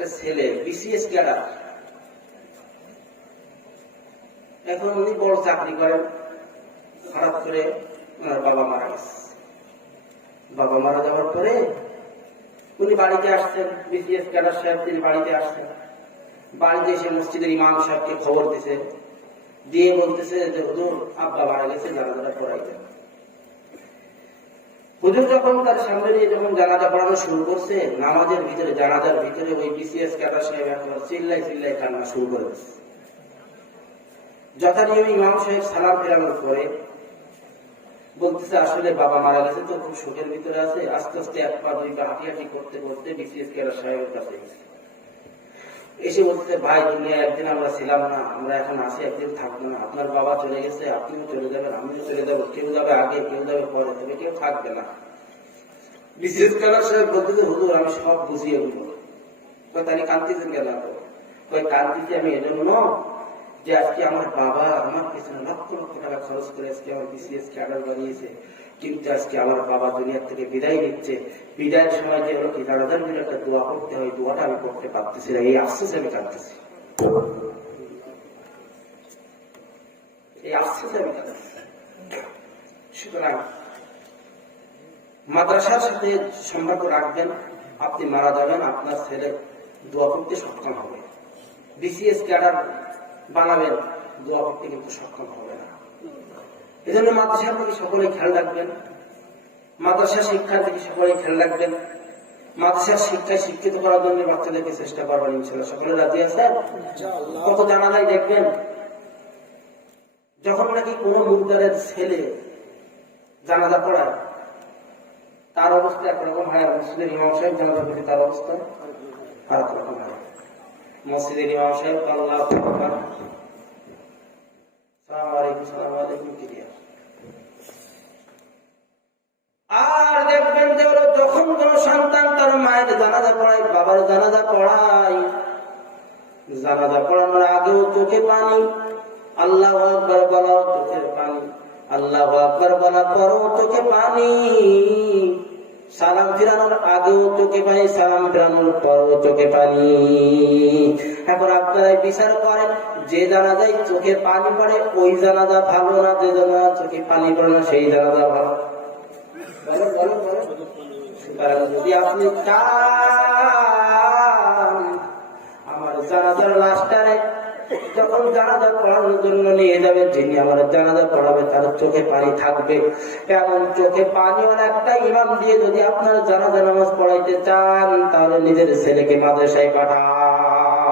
একটা ছেলে BCS cadre. এখন উনি বড় চাকরি করেন। হঠাৎ করে ওনার বাবা মারা গেছে। বাবা মারা যাওয়ার পরে উনি বাড়িতে আসছেন বিসিএস ক্যাডার সাহেব তিনি বাড়িতে আসছেন। বাড়িতে এসে মসজিদের ইমাম সাহেবকে খবর দিছে। দিয়ে বলতেছে যে, হুজুর, আব্বা মারা গেছে, জানাজাটা পড়াই দেন হুজুর যখন তার সামনে দিয়ে যখন জানাজা পড়ানো শুরু করছে, নামাজের ভিতরে, জানাজার ভিতরে ওই বিসিএস ক্যাডার সাহেব একবার চিল্লাই চিল্লাই কান্না শুরু করে দিচ্ছে। যথানিয়ম ইমাম সাহেব সালাম ফেরানোর পরে বলতেছে, আসলে বাবা মারা গেছে তো, খুব শোকের ভিতরে আছে। আস্তে আস্তে এক পা দুই পা হাঁটি হাঁটি করতে করতে বিসিএস ক্যাডার সাহেবের কাছে গেছে। এসে বলতে ভাই দুনিয়া একদিন আমরা ছিলাম না, আমরা এখন আসি একদিন থাকব না। আপনার বাবা চলে গেছে, আপনিও চলে যাবেন, আমিও চলে যাব। কেউ যাবে আগে, কেউ যাবে পরে, তবে কেউ থাকবে না। বিশেষ কালার সাহেব বলতে যে, হুজুর, আমি সব বুঝিয়ে বলব। তাহলে কান্তিছেন কেন কয় কান্তিছি আমি এজন্য যে আজকে আমার বাবা আমার পিছনে লক্ষ লক্ষ টাকা খরচ করে আজকে আমার বিসিএস ক্যাডার বানিয়েছে, কিন্তু আজকে আমার বাবা দুনিয়া থেকে বিদায় নিচ্ছে। বিদায়ের সময় যে হলো কি জানাজার জন্য একটা দোয়া করতে হয়, দোয়াটা আমি করতে পারতেছি না, এই আফসোস আমি কাঁদতেছি। আপনি মারা যাবেন, আপনার ছেলে দোয়া করতে সক্ষম হবে। বিসিএস ক্যাডার বানাবেন দোয়া করতে কিন্তু সক্ষম হবে না। এই জন্য মাদ্রাসার প্রতি সকলে খেয়াল রাখবেন। মাদ্রাসা শিক্ষার দিকে সকলে খেয়াল রাখবেন। মাদ্রাসার শিক্ষায় শিক্ষিত করার জন্য বাচ্চাদেরকে চেষ্টা করবেন ইনশাল্লাহ সকলে রাজি আছেন? কত জানা যায় দেখবেন যখন নাকি কোন মুরদারের ছেলে জানাজা পড়ায় তার অবস্থা একরকম হয় মসজিদের ইমাম সাহেব জানাজা পড়ে তার অবস্থা আর রকম হয়। মসজিদের ইমাম সাহেব, আল্লাহ সালাম আলাইকুম সালাম আলাইকুম আর দেখবেন যে হলো যখন কোন সন্তান তার মায়ের জানাজা পড়ায়, বাবার জানাজা পড়ায়। জানাজা পড়ানোর আগেও চোখে পানি, আল্লাহ আকবর বলাও চোখের পানি, আল্লাহ আকবর বলা পরও চোখে পানি। সালাম ফিরানোর আগেও চোখে পানি, সালাম ফিরানোর পরও চোখে পানি। এখন আপনারা বিচার করেন, যে জানাজায় চোখে পানি পড়ে, ওই জানাজা ভালো না, যে জানা চোখে পানি পড়ে না, সেই জানাজা ভালো। বলো বলো বলো যদি আপনি চান যখন জানাজা পড়ানোর জন্য নিয়ে যাবে, যিনি আমার জানাজা পড়াবে, তার চোখে পানি থাকবে। এমন চোখে পানি? একটা ইমাম দিয়ে যদি আপনার জানাজা নামাজ পড়াইতে চান, তাহলে নিজের ছেলেকে মাদ্রাসায় পাঠান।